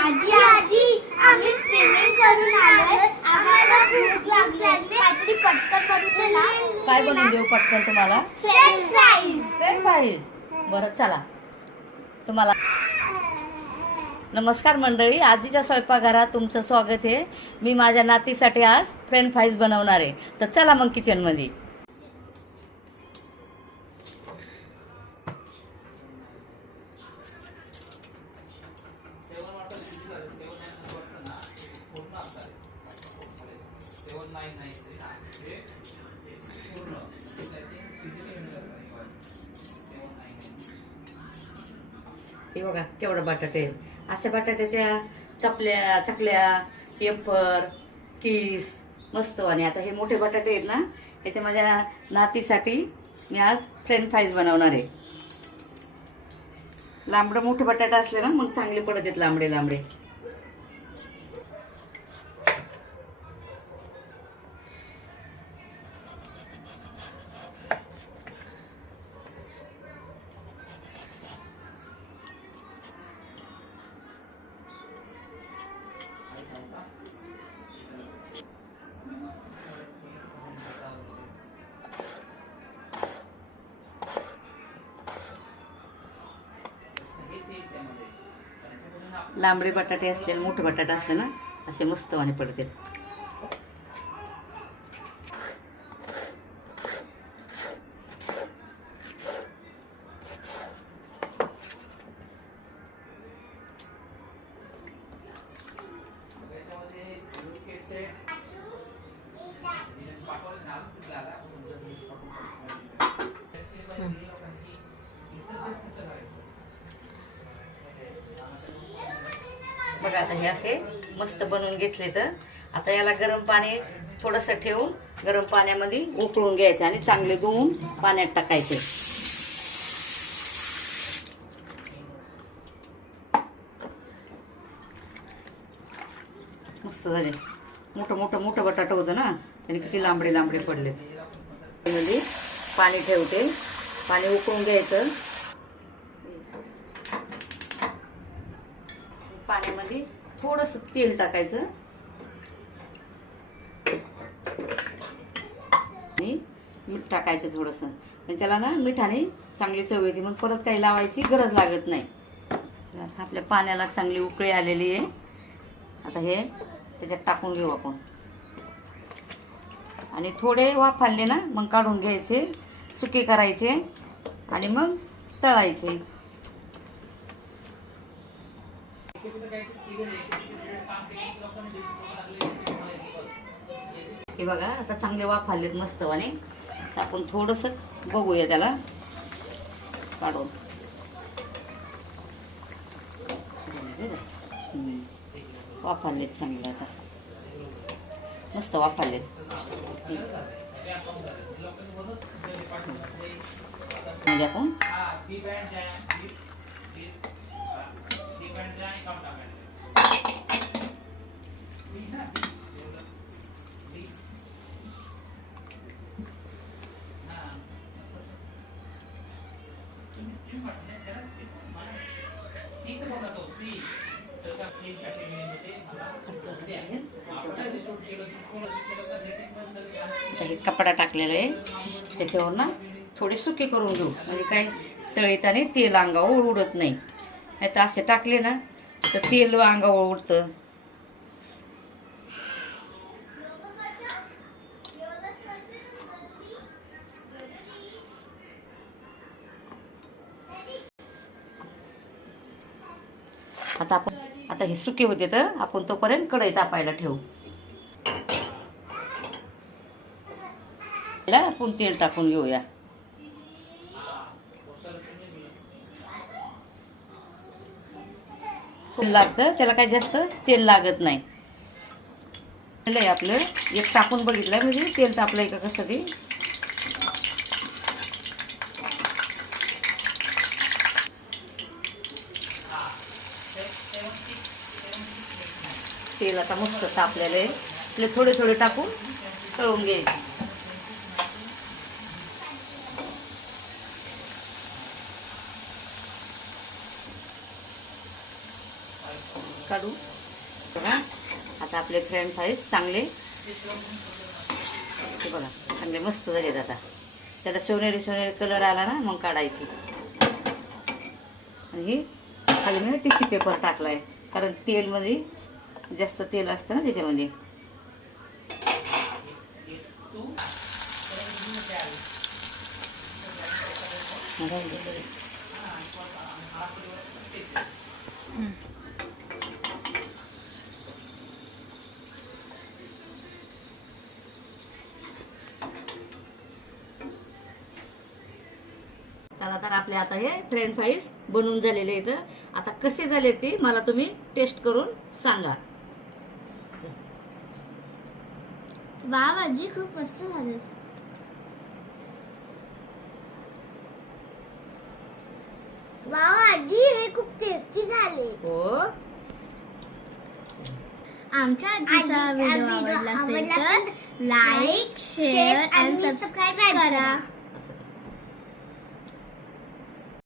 आजी आजी आम्ही स्विमिंग करून आलोय. आम्हाला भूक लागली. काहीतरी पटकन बनवून दे ना. काय बनवून देऊ पटकन तुम्हाला? French fries. French fries. बरं चला. तुम्हाला नमस्कार मंडळी, आजीच्या स्वयंपाकघरात तुमचं स्वागत आहे. मी माझ्या नातीसाठी आज फ्रेंच फ्राईज बनवणार आहे. तर चला मग किचनमध्ये. हे बघा केवढं बटाटे. अशा बटाट्याच्या चकल्या पेपर किस मस्त. आणि आता हे मोठे बटाटे आहेत ना, याच्या माझ्या नातीसाठी मी आज फ्रेंच फ्राईज बनवणार आहे. लांबडं मोठे बटाटे असले ना मग चांगले पडत आहेत लांबडे लांबडे. लांबडे बटाटे असले मोठे बटाटे असले ना असे मस्त वाणे पडते. बघा आता हे असे मस्त बनवून घेतले. तर आता याला गरम पाणी थोडंसं ठेवून गरम पाण्यामध्ये उकळून घ्यायचे आणि चांगले धुवून पाण्यात टाकायचे. मस्त झाले. मोठं बटाटा होतं ना त्याने किती लांबडे लांबडे पडले. मध्ये पाणी ठेवते, पाणी उकळून घ्यायचं. पाण्यामध्ये थोडंसं तेल टाकायचं आणि मीठ टाकायचं थोडंसं. आणि त्याला ना मिठाने चांगली चव येते, मग परत काही लावायची गरज लागत नाही. आपल्या पाण्याला चांगली उकळी आलेली आहे. आता हे त्याच्यात टाकून घेऊ आपण. आणि थोडे वाफाळले ना मग काढून घ्यायचे, सुके करायचे आणि मग तळायचे. हे बघा आता चांगले वाफाळलेत मस्त. आणि आपण थोडस बघूया त्याला काढून. वाफाळलेत चांगले, आता मस्त वाफाळलेत. म्हणजे आपण हे कपडा टाकलेला आहे त्याच्यावर ना थोडे सुके करून घेऊ. म्हणजे काय तळीताने तेल अंगावर उडत नाही. नाही तर असे टाकले ना तर तेल अंगावर उडतं. आता हे सुके होते तर आपण तोपर्यंत कढई तापायला ठेवू. आपण तेल टाकून घेऊया. तेल लागतं त्याला, काही जास्त तेल लागत नाही. आपलं एक टाकून बघितलं म्हणजे तेल तापलंय का कसं ते. तेल आता मस्त तापलेलं आहे. थोडे थोडे टाकून तळून घ्यायचे. काढू बघा. आता आपले फ्रेंच फ्राईज चांगले हे बघा चांगले मस्त झालेत. आता त्याला सोनेरी सोनेरी कलर आला ना मग काढायचे. आणि हे खाली मी टिश्यू पेपर टाकलाय कारण तेलमध्ये जास्त तेल असतं ना त्याच्यामध्ये. चला तर आपले आता हे फ्रेंच फ्राईज बनवून झालेले आहेत. आता कसे झाले ते मला तुम्ही टेस्ट करून सांगा. वाव आजी खूप मस्त झाले. वाव आजी हे खूप टेस्टी झाले. हो आमच्या आजीचा व्हिडिओ आवडला असेल तर लाईक शेअर आणि सबस्क्राईब करा.